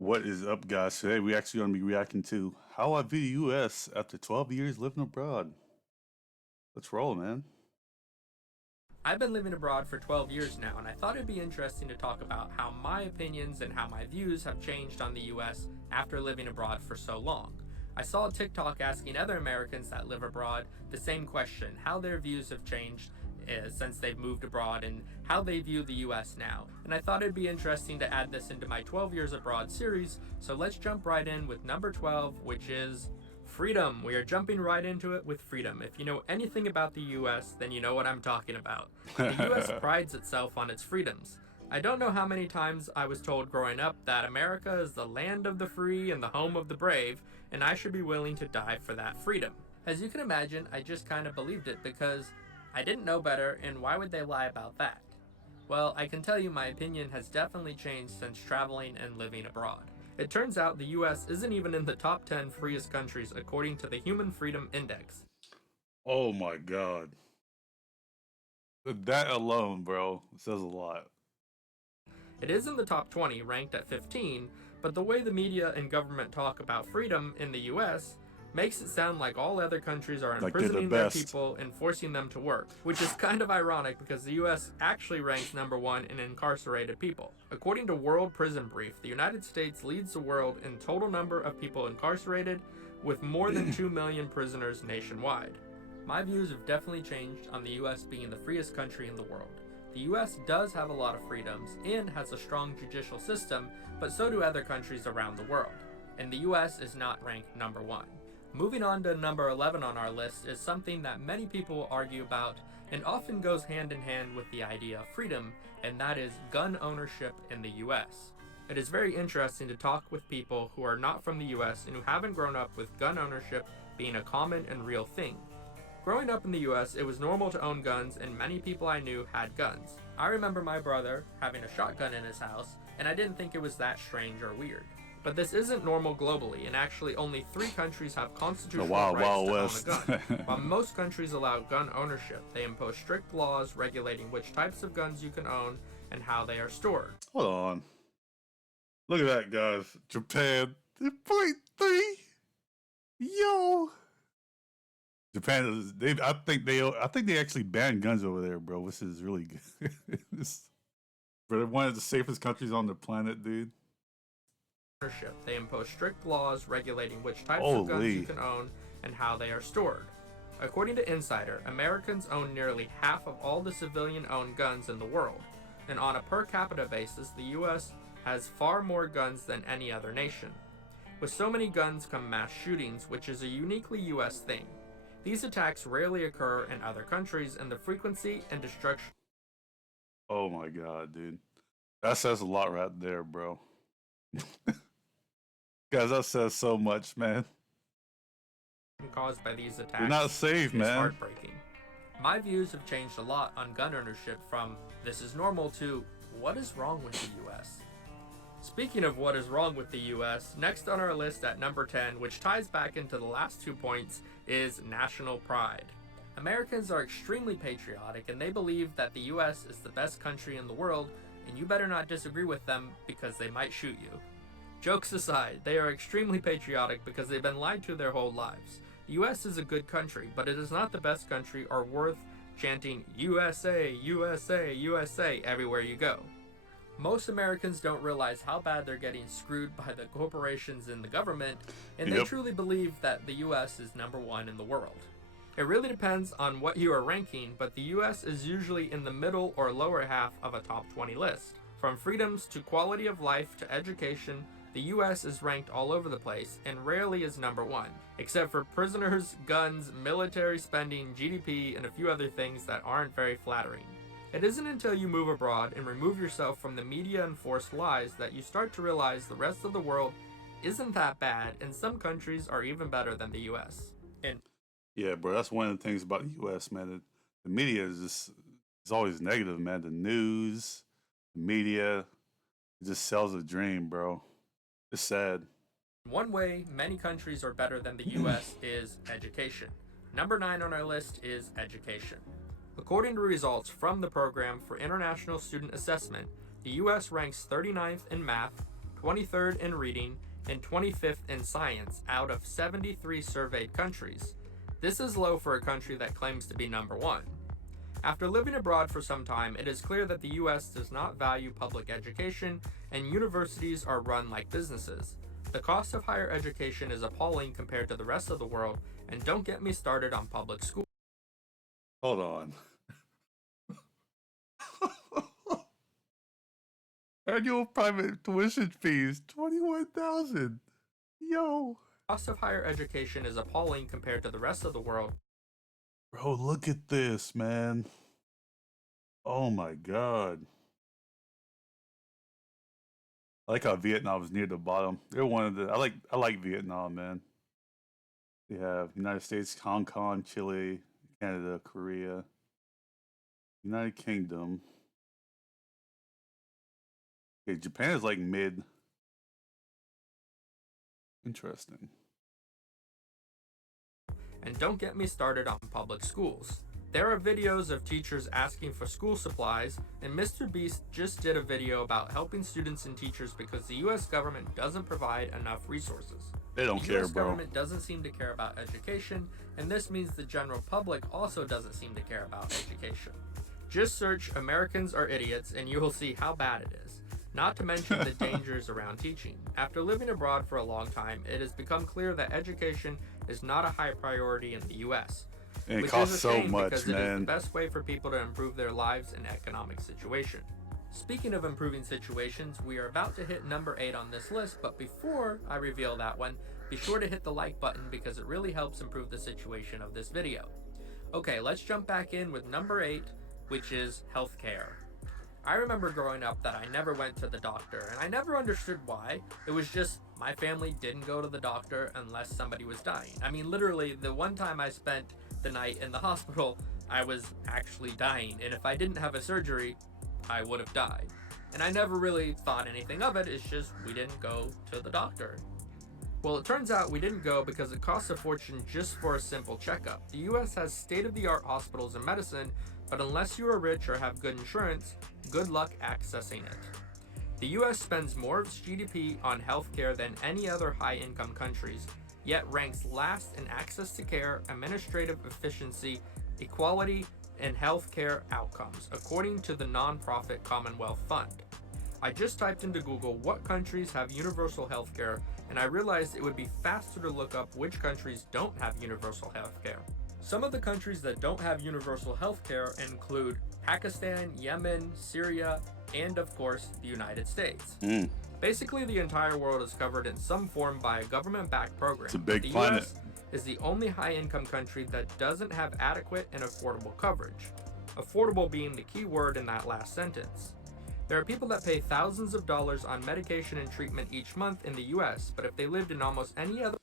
What is up, guys? Today we actually going to be reacting to how I view the U.S. after 12 years living abroad. Let's roll, man. I've been living abroad for 12 years now, and I thought it'd be interesting to talk about how my opinions and how my views have changed on the US after living abroad for so long. I saw a TikTok asking other Americans that live abroad the same question, how their views have changed since they've moved abroad and how they view the US now. And I thought it'd be interesting to add this into my 12 Years Abroad series, so let's jump right in with number 12, which is freedom. We are jumping right into it with freedom. If you know anything about the US, then you know what I'm talking about. The US prides itself on its freedoms. I don't know how many times I was told growing up that America is the land of the free and the home of the brave, and I should be willing to die for that freedom. As you can imagine, I just kind of believed it because I didn't know better, and why would they lie about that? Well, I can tell you my opinion has definitely changed since traveling and living abroad. It turns out the US isn't even in the top 10 freest countries according to the Human Freedom Index. Oh my god. That alone, bro, says a lot. It is in the top 20, ranked at 15, but the way the media and government talk about freedom in the US makes it sound like all other countries are imprisoning their people and forcing them to work, which is kind of ironic because the US actually ranks number 1 in incarcerated people. According to World Prison Brief, the United States leads the world in total number of people incarcerated, with more than 2 million prisoners nationwide. My views have definitely changed on the US being the freest country in the world. The US does have a lot of freedoms and has a strong judicial system, but so do other countries around the world, and the US is not ranked number 1. Moving on to number 11 on our list is something that many people argue about and often goes hand in hand with the idea of freedom, and that is gun ownership in the US. It is very interesting to talk with people who are not from the US and who haven't grown up with gun ownership being a common and real thing. Growing up in the US, it was normal to own guns, and many people I knew had guns. I remember my brother having a shotgun in his house, and I didn't think it was that strange or weird. But this isn't normal globally, and actually only 3 countries have constitutional rights to own a gun. While most countries allow gun ownership, they impose strict laws regulating which types of guns you can own and how they are stored. Hold on. Look at that, guys. Japan, 0.3. Yo. Japan, I think they actually banned guns over there, bro. This is really good. They're one of the safest countries on the planet, dude. They impose strict laws regulating which types of guns you can own and how they are stored. According to Insider, Americans own nearly half of all the civilian-owned guns in the world, and on a per capita basis, the US has far more guns than any other nation. With so many guns come mass shootings, which is a uniquely US thing. These attacks rarely occur in other countries, and the frequency and destruction. Oh my god, dude. That says a lot right there, bro. Guys, that says so much, man. Caused by these attacks. You're not safe, man. Heartbreaking. My views have changed a lot on gun ownership from this is normal to what is wrong with the US. Speaking of what is wrong with the US, next on our list at number 10, which ties back into the last 2 points, is national pride. Americans are extremely patriotic, and they believe that the US is the best country in the world, and you better not disagree with them because they might shoot you. Jokes aside, they are extremely patriotic because they've been lied to their whole lives. The US is a good country, but it is not the best country or worth chanting USA, USA, USA everywhere you go. Most Americans don't realize how bad they're getting screwed by the corporations in the government, and they truly believe that the US is number 1 in the world. It really depends on what you are ranking, but the US is usually in the middle or lower half of a top 20 list. From freedoms to quality of life to education, the US is ranked all over the place and rarely is number 1, except for prisoners, guns, military spending, GDP, and a few other things that aren't very flattering. It isn't until you move abroad and remove yourself from the media-enforced lies that you start to realize the rest of the world isn't that bad, and some countries are even better than the US. Yeah, bro, that's one of the things about the US, man. The media is always negative, man. The news, the media, it just sells a dream, bro. It's sad. One way many countries are better than the US is education. Number 9 on our list is education. According to results from the Program for International Student Assessment, the US ranks 39th in math, 23rd in reading, and 25th in science out of 73 surveyed countries. This is low for a country that claims to be number one. After living abroad for some time, it is clear that the US does not value public education, and universities are run like businesses. The cost of higher education is appalling compared to the rest of the world, and don't get me started on public schools. Hold on. Annual private tuition fees, $21,000. Yo. Cost of higher education is appalling compared to the rest of the world. Bro, look at this, man. Oh my God. I like how Vietnam was near the bottom. They're one of the I like Vietnam, man. They have United States, Hong Kong, Chile, Canada, Korea, United Kingdom. Okay, Japan is like mid. Interesting. And don't get me started on public schools. There are videos of teachers asking for school supplies, and Mr. Beast just did a video about helping students and teachers because the US government doesn't provide enough resources. They don't care, bro. The US government doesn't seem to care about education, and this means the general public also doesn't seem to care about education. Just search "Americans are idiots" and you will see how bad it is. Not to mention the dangers around teaching. After living abroad for a long time, it has become clear that education is not a high priority in the US. And it costs so much, because man. It is the best way for people to improve their lives and economic situation. Speaking of improving situations, we are about to hit number 8 on this list, but before I reveal that one, be sure to hit the like button because it really helps improve the situation of this video. Okay, let's jump back in with number 8, which is healthcare. I remember growing up that I never went to the doctor, and I never understood why. It was just my family didn't go to the doctor unless somebody was dying. I mean, literally, the one time I spent the night in the hospital, I was actually dying, and if I didn't have a surgery, I would have died. And I never really thought anything of it, it's just we didn't go to the doctor. Well, it turns out we didn't go because it costs a fortune just for a simple checkup. The US has state-of-the-art hospitals and medicine, but unless you are rich or have good insurance, good luck accessing it. The US spends more of its GDP on healthcare than any other high-income countries, yet ranks last in access to care, administrative efficiency, equality, and healthcare outcomes, according to the nonprofit Commonwealth Fund. I just typed into Google what countries have universal healthcare, and I realized it would be faster to look up which countries don't have universal healthcare. Some of the countries that don't have universal healthcare include Pakistan, Yemen, Syria, and of course, the United States. Basically, the entire world is covered in some form by a government-backed program. It's a big the planet. US is the only high-income country that doesn't have adequate and affordable coverage. Affordable being the key word in that last sentence. There are people that pay thousands of dollars on medication and treatment each month in the US, but if they lived in almost any other...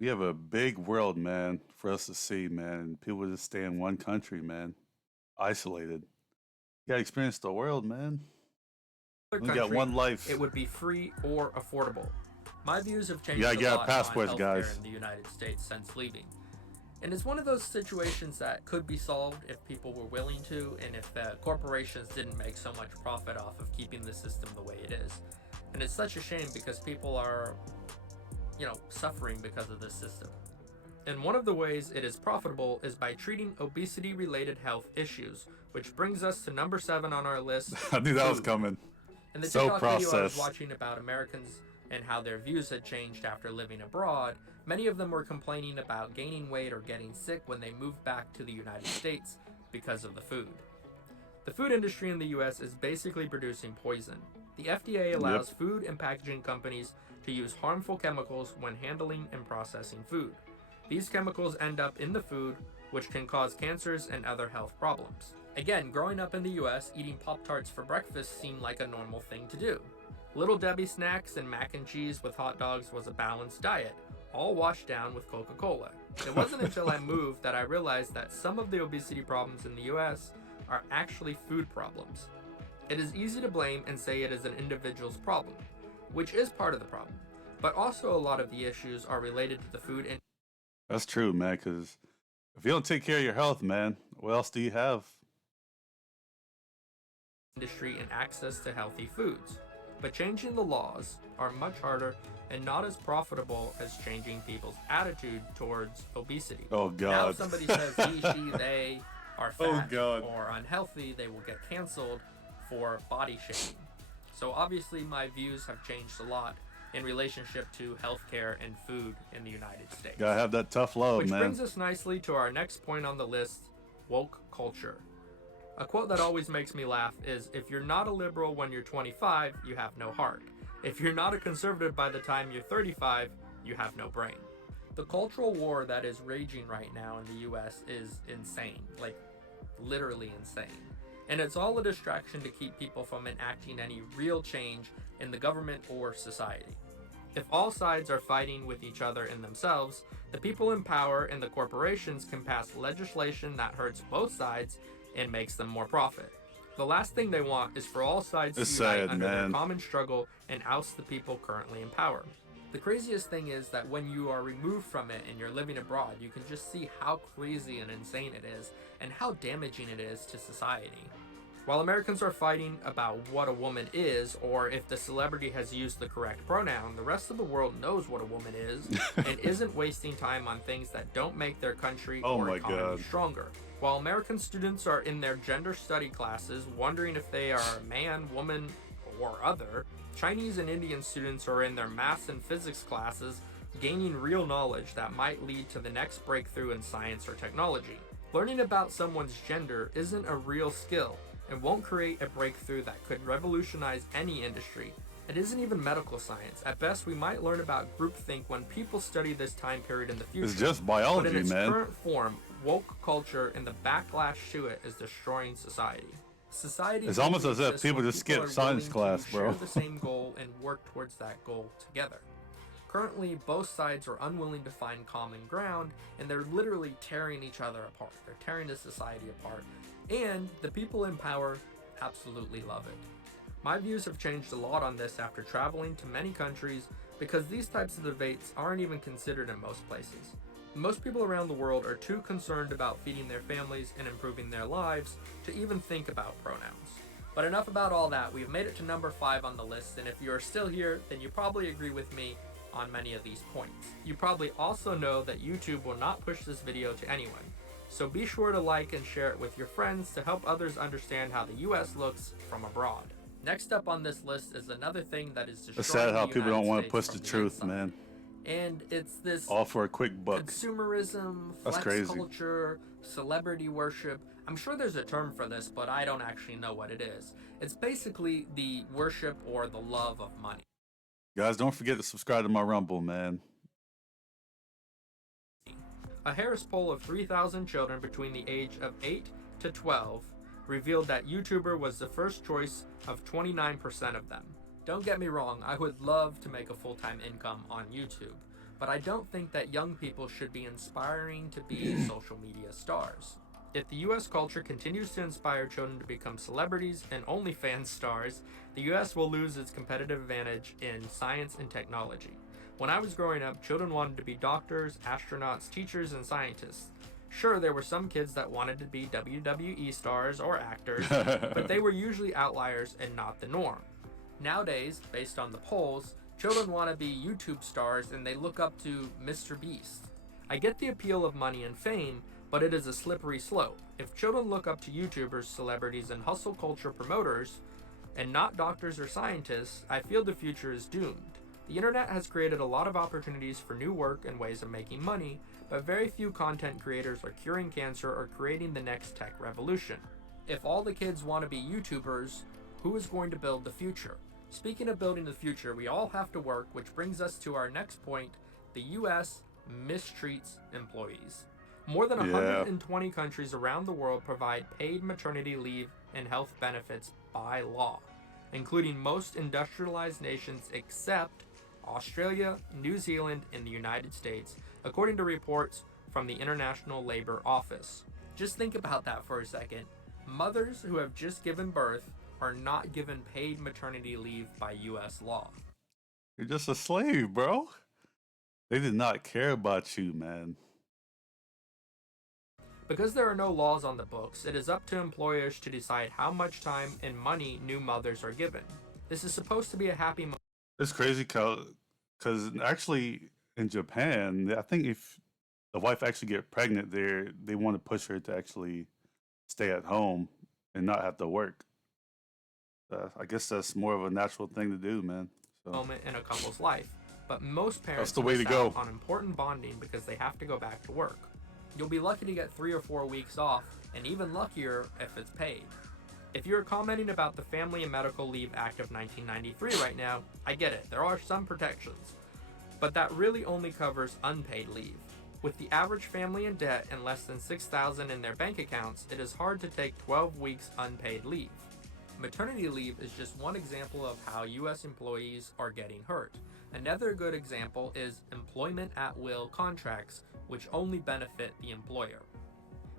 We have a big world, man, for us to see, man. People just stay in one country, man. Isolated. You gotta experience the world, man. We got one life. It would be free or affordable. My views have changed a lot on passports, healthcare guys. in the United States since leaving. And it's one of those situations that could be solved if people were willing to, and if the corporations didn't make so much profit off of keeping the system the way it is. And it's such a shame because people are, suffering because of this system. And one of the ways it is profitable is by treating obesity-related health issues, which brings us to number 7 on our list. I knew that was coming. In the So TikTok video I was processed. watching about Americans and how their views had changed after living abroad, many of them were complaining about gaining weight or getting sick when they moved back to the United States because of the food. The food industry in the US is basically producing poison. The FDA allows food and packaging companies to use harmful chemicals when handling and processing food. These chemicals end up in the food, which can cause cancers and other health problems. Again, growing up in the US, eating Pop-Tarts for breakfast seemed like a normal thing to do. Little Debbie snacks and mac and cheese with hot dogs was a balanced diet, all washed down with Coca-Cola. It wasn't until I moved that I realized that some of the obesity problems in the US are actually food problems. It is easy to blame and say it is an individual's problem, which is part of the problem, but also a lot of the issues are related to the food industry. That's true, man, because if you don't take care of your health, man, what else do you have? And access to healthy foods. But changing the laws are much harder and not as profitable as changing people's attitude towards obesity. Oh God. Now if somebody says he, she, they are fat or unhealthy, they will get canceled for body shaming. So obviously my views have changed a lot in relationship to healthcare and food in the United States. Gotta have that tough love, Which man. brings us nicely to our next point on the list, woke culture. A quote that always makes me laugh is, if you're not a liberal when you're 25, you have no heart. If you're not a conservative by the time you're 35, you have no brain. The cultural war that is raging right now in the US is insane, like literally insane. And it's all a distraction to keep people from enacting any real change in the government or society. If all sides are fighting with each other and themselves, the people in power and the corporations can pass legislation that hurts both sides and makes them more profit. The last thing they want is for all sides to unite under their common struggle and oust the people currently in power. The craziest thing is that when you are removed from it and you're living abroad, you can just see how crazy and insane it is and how damaging it is to society. While Americans are fighting about what a woman is or if the celebrity has used the correct pronoun, the rest of the world knows what a woman is and isn't wasting time on things that don't make their country or economy stronger. While American students are in their gender study classes wondering if they are a man, woman, or other, Chinese and Indian students are in their math and physics classes gaining real knowledge that might lead to the next breakthrough in science or technology. Learning about someone's gender isn't a real skill and won't create a breakthrough that could revolutionize any industry. It isn't even medical science. At best, we might learn about groupthink when people study this time period in the future. It's just biology, but in its man. current form, woke culture and the backlash to it is destroying society. Society. It's almost as if people just skip science class, bro. Share the same goal and work towards that goal together. Currently, both sides are unwilling to find common ground, and they're literally tearing each other apart. They're tearing the society apart, and the people in power absolutely love it. My views have changed a lot on this after traveling to many countries because these types of debates aren't even considered in most places. Most people around the world are too concerned about feeding their families and improving their lives to even think about pronouns. But enough about all that. We've made it to number 5 on the list, and if you're still here, then you probably agree with me on many of these points. You probably also know that YouTube will not push this video to anyone, so be sure to like and share it with your friends to help others understand how the US looks from abroad. Next up on this list is another thing that is destroying It's sad how the people don't United want to States push the from truth, inside. man. And it's this All for a quick buck. consumerism, That's flex crazy. culture, celebrity worship. I'm sure there's a term for this, but I don't actually know what it is. It's basically the worship or the love of money. Guys, don't forget to subscribe to my Rumble, man. A Harris poll of 3,000 children between the age of 8 to 12 revealed that YouTuber was the first choice of 29% of them. Don't get me wrong, I would love to make a full-time income on YouTube, but I don't think that young people should be inspiring to be social media stars. If the US culture continues to inspire children to become celebrities and OnlyFans stars, the US will lose its competitive advantage in science and technology. When I was growing up, children wanted to be doctors, astronauts, teachers, and scientists. Sure, there were some kids that wanted to be WWE stars or actors, but they were usually outliers and not the norm. Nowadays, based on the polls, children want to be YouTube stars and they look up to Mr. Beast. I get the appeal of money and fame, but it is a slippery slope. If children look up to YouTubers, celebrities, and hustle culture promoters, and not doctors or scientists, I feel the future is doomed. The internet has created a lot of opportunities for new work and ways of making money, but very few content creators are curing cancer or creating the next tech revolution. If all the kids want to be YouTubers, who is going to build the future? Speaking of building the future, we all have to work, which brings us to our next point. The US mistreats employees. More than 120 countries around the world provide paid maternity leave and health benefits by law, including most industrialized nations except Australia, New Zealand, and the United States, according to reports from the International Labor Office. Just think about that for a second. Mothers who have just given birth are not given paid maternity leave by US law. You're just a slave, bro. They did not care about you, man. Because there are no laws on the books, it is up to employers to decide how much time and money new mothers are given. This is supposed to be a happy moment. It's crazy because actually in Japan, I think if the wife actually get pregnant there, they want to push her to actually stay at home and not have to work. I guess that's more of a natural thing to do, man. So. Moment in a couple's life, but most parents that's the way to go on important bonding because they have to go back to work. You'll be lucky to get 3 or 4 weeks off, and even luckier if it's paid. If you're commenting about the Family and Medical Leave Act of 1993 right now, I get it, there are some protections, but that really only covers unpaid leave. With the average family in debt and less than $6,000 in their bank accounts, it is hard to take 12 weeks unpaid leave. Maternity leave is just one example of how U.S. employees are getting hurt. Another good example is employment at will contracts, which only benefit the employer.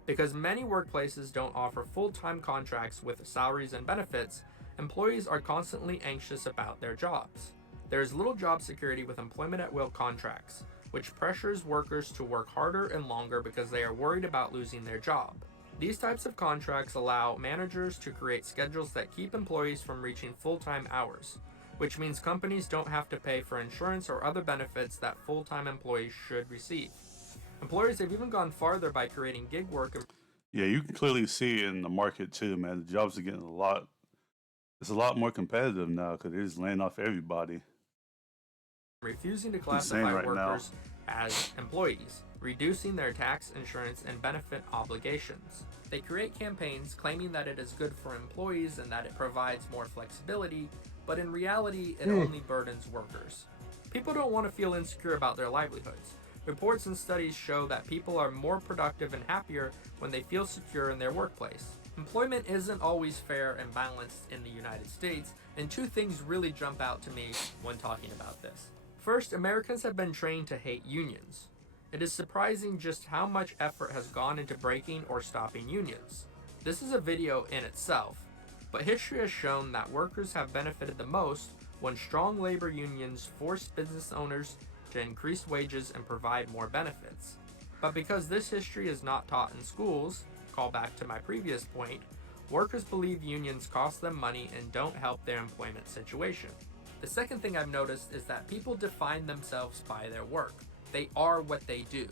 Because many workplaces don't offer full-time contracts with salaries and benefits, employees are constantly anxious about their jobs. There is little job security with employment at will contracts, which pressures workers to work harder and longer because they are worried about losing their job. These types of contracts allow managers to create schedules that keep employees from reaching full-time hours, which means companies don't have to pay for insurance or other benefits that full-time employees should receive. Employers have even gone farther by creating gig work. Yeah, you can clearly see in the market too, man. The jobs are getting it's a lot more competitive now because they're just laying off everybody. Refusing to classify workers as employees, reducing their tax, insurance, and benefit obligations. They create campaigns claiming that it is good for employees and that it provides more flexibility, but in reality, it only burdens workers. People don't want to feel insecure about their livelihoods. Reports and studies show that people are more productive and happier when they feel secure in their workplace. Employment isn't always fair and balanced in the United States, and 2 things really jump out to me when talking about this. First, Americans have been trained to hate unions. It is surprising just how much effort has gone into breaking or stopping unions. This is a video in itself, but history has shown that workers have benefited the most when strong labor unions force business owners to increase wages and provide more benefits. But because this history is not taught in schools, call back to my previous point, workers believe unions cost them money and don't help their employment situation. The second thing I've noticed is that people define themselves by their work. They are what they do.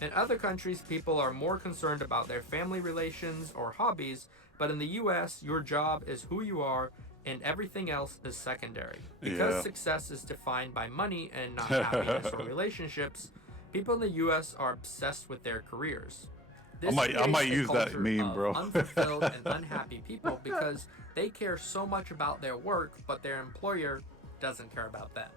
In other countries, people are more concerned about their family relations or hobbies, but in the US, your job is who you are and everything else is secondary. Because success is defined by money and not happiness or relationships, people in the US are obsessed with their careers. This I might use that meme, bro. Unfulfilled and unhappy people because they care so much about their work, but their employer doesn't care about them.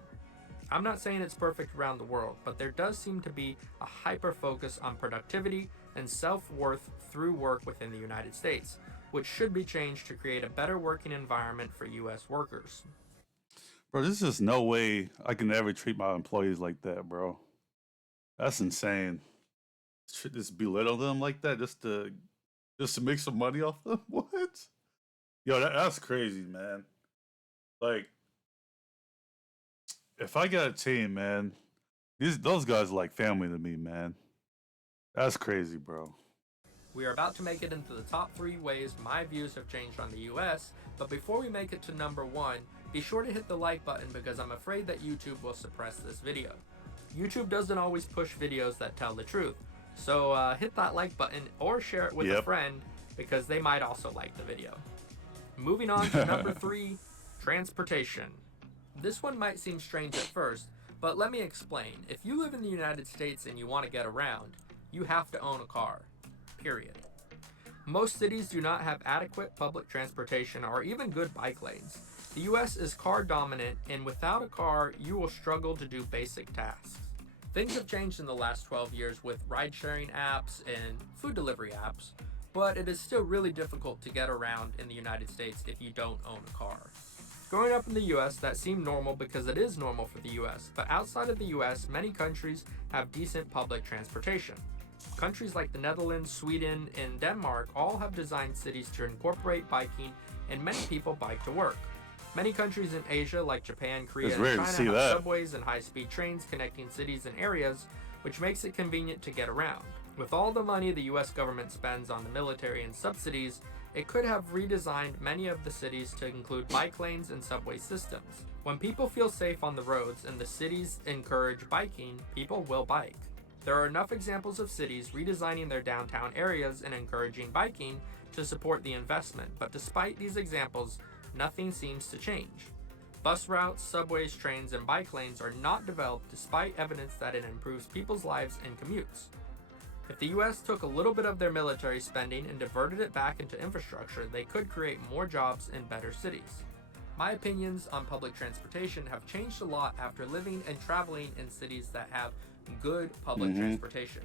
I'm not saying it's perfect around the world, but there does seem to be a hyper focus on productivity and self-worth through work within the United States, which should be changed to create a better working environment for U.S. workers. Bro, there's just no way I can ever treat my employees like that, bro. That's insane. Should just belittle them like that just to make some money off them? What? Yo, that's crazy, man. Like, if I got a team, man, those guys are like family to me, man. That's crazy, bro. We are about to make it into the top 3 ways my views have changed on the US, but before we make it to number 1, be sure to hit the like button because I'm afraid that YouTube will suppress this video. YouTube doesn't always push videos that tell the truth, so hit that like button or share it with a friend because they might also like the video. Moving on to number 3, transportation. This one might seem strange at first, but let me explain. If you live in the United States and you want to get around, you have to own a car. Period. Most cities do not have adequate public transportation or even good bike lanes. The US is car dominant, and without a car, you will struggle to do basic tasks. Things have changed in the last 12 years with ride-sharing apps and food delivery apps, but it is still really difficult to get around in the United States if you don't own a car. Growing up in the US, that seemed normal because it is normal for the US, but outside of the US, many countries have decent public transportation. Countries like the Netherlands, Sweden, and Denmark all have designed cities to incorporate biking, and many people bike to work. Many countries in Asia, like Japan, Korea, and China, have subways and high-speed trains connecting cities and areas, which makes it convenient to get around. With all the money the US government spends on the military and subsidies, it could have redesigned many of the cities to include bike lanes and subway systems. When people feel safe on the roads and the cities encourage biking, people will bike. There are enough examples of cities redesigning their downtown areas and encouraging biking to support the investment, but despite these examples, nothing seems to change. Bus routes, subways, trains, and bike lanes are not developed despite evidence that it improves people's lives and commutes. If the US took a little bit of their military spending and diverted it back into infrastructure, they could create more jobs in better cities. My opinions on public transportation have changed a lot after living and traveling in cities that have good public transportation.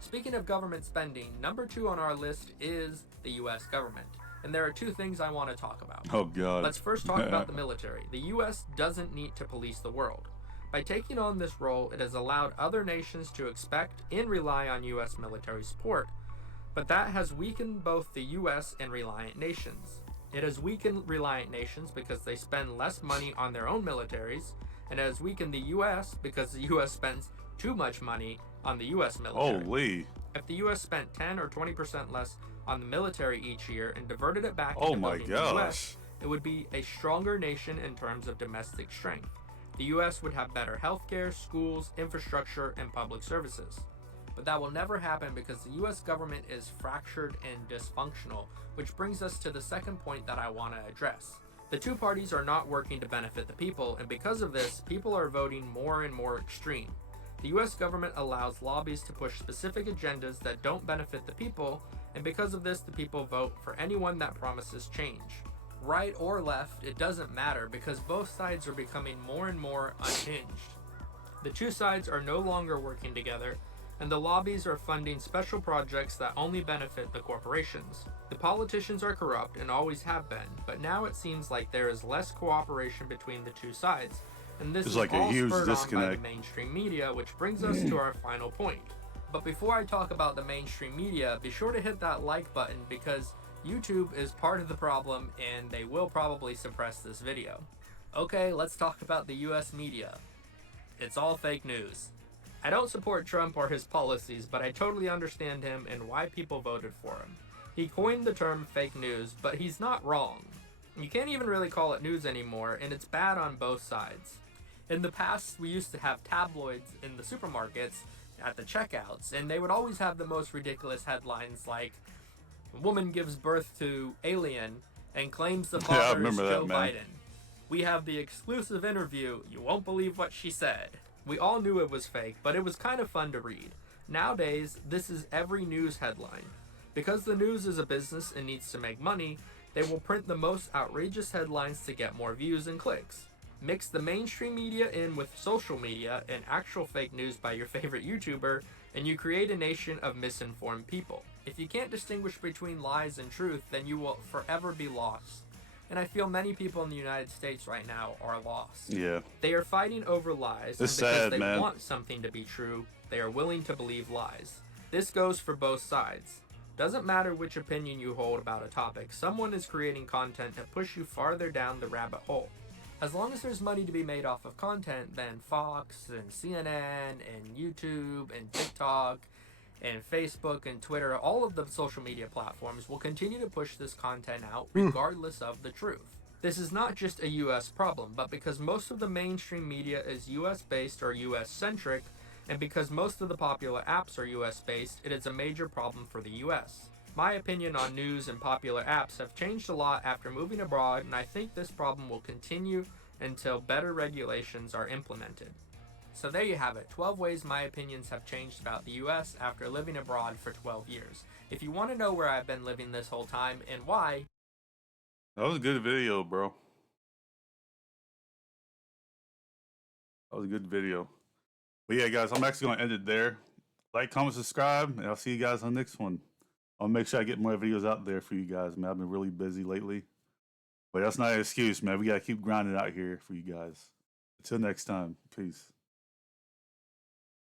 Speaking of government spending, number 2 on our list is the US government. And there are 2 things I want to talk about. Oh, God. Let's first talk about the military. The US doesn't need to police the world. By taking on this role, it has allowed other nations to expect and rely on US military support. But that has weakened both the US and reliant nations. It has weakened reliant nations because they spend less money on their own militaries, and it has weakened the US because the US spends too much money on the US military. Holy. If the US spent 10 or 20% less on the military each year and diverted it back Oh into my building the US, it would be a stronger nation in terms of domestic strength. The US would have better healthcare, schools, infrastructure, and public services. But that will never happen because the US government is fractured and dysfunctional, which brings us to the second point that I want to address. The 2 parties are not working to benefit the people, and because of this, people are voting more and more extreme. The US government allows lobbies to push specific agendas that don't benefit the people, and because of this, the people vote for anyone that promises change. Right or left, it doesn't matter because both sides are becoming more and more unhinged. The 2 sides are no longer working together, and the lobbies are funding special projects that only benefit the corporations. The politicians are corrupt and always have been, but now it seems like there is less cooperation between the 2 sides. And this is like all a huge spurred disconnect on by the mainstream media, which brings us to our final point. But before I talk about the mainstream media, be sure to hit that like button because YouTube is part of the problem and they will probably suppress this video. Okay, let's talk about the US media. It's all fake news. I don't support Trump or his policies, but I totally understand him and why people voted for him. He coined the term fake news, but he's not wrong. You can't even really call it news anymore, and it's bad on both sides. In the past, we used to have tabloids in the supermarkets at the checkouts, and they would always have the most ridiculous headlines like, "Woman gives birth to alien and claims the father is Joe Biden. We have the exclusive interview. You won't believe what she said." We all knew it was fake, but it was kind of fun to read. Nowadays, this is every news headline. Because the news is a business and needs to make money, they will print the most outrageous headlines to get more views and clicks. Mix the mainstream media in with social media and actual fake news by your favorite YouTuber, and you create a nation of misinformed people. If you can't distinguish between lies and truth, then you will forever be lost. And I feel many people in the United States right now are lost. Yeah. They are fighting over lies, It's and because sad, they man. want something to be true, they are willing to believe lies. This goes for both sides. Doesn't matter which opinion you hold about a topic, someone is creating content to push you farther down the rabbit hole. As long as there's money to be made off of content, then Fox and CNN and YouTube and TikTok and Facebook and Twitter, all of the social media platforms will continue to push this content out regardless of the truth. This is not just a US problem, but because most of the mainstream media is US based or US centric, and because most of the popular apps are US based, it is a major problem for the US. My opinion on news and popular apps have changed a lot after moving abroad, and I think this problem will continue until better regulations are implemented. So there you have it, 12 ways my opinions have changed about the US after living abroad for 12 years. If you want to know where I've been living this whole time and why... That was a good video, bro. That was a good video. But yeah, guys, I'm actually going to end it there. Like, comment, subscribe, and I'll see you guys on the next one. I'll make sure I get more videos out there for you guys, man. I've been really busy lately. But that's not an excuse, man. We got to keep grinding out here for you guys. Until next time, peace.